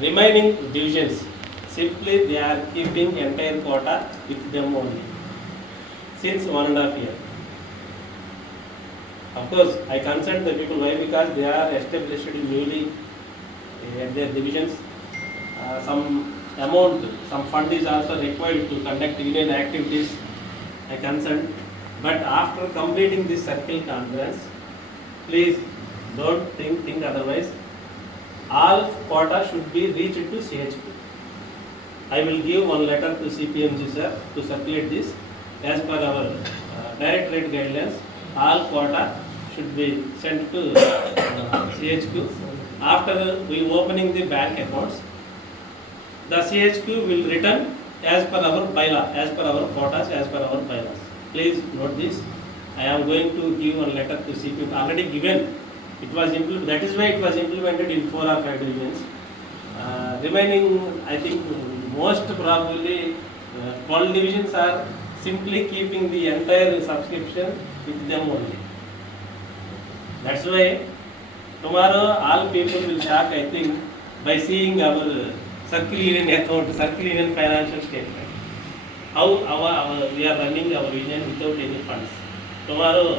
Remaining divisions, simply they are keeping entire quota with them only since 1.5 years. Of course, I consult the people. Why? Because they are established newly at their divisions. Some amount, some fund is also required to conduct union activities. I consult. But after completing this circle conference, please don't think otherwise. All quota should be reached to CHP. I will give one letter to CPMG sir to circulate this. As per our direct rate guidelines, all quota should be sent to CHQ. After we opening the bank accounts, the CHQ will return as per our bylaw, as per our quotas, as per our bylaws. Please note this. I am going to give one letter to CPM. Already given. It was implemented. That is why it was implemented in 4 or 5 divisions. Remaining, I think, most probably 12 divisions are simply keeping the entire subscription with them only. That's why tomorrow all people will shock, I think, by seeing our circle union account, circle union financial statement. How we are running our union without any funds. Tomorrow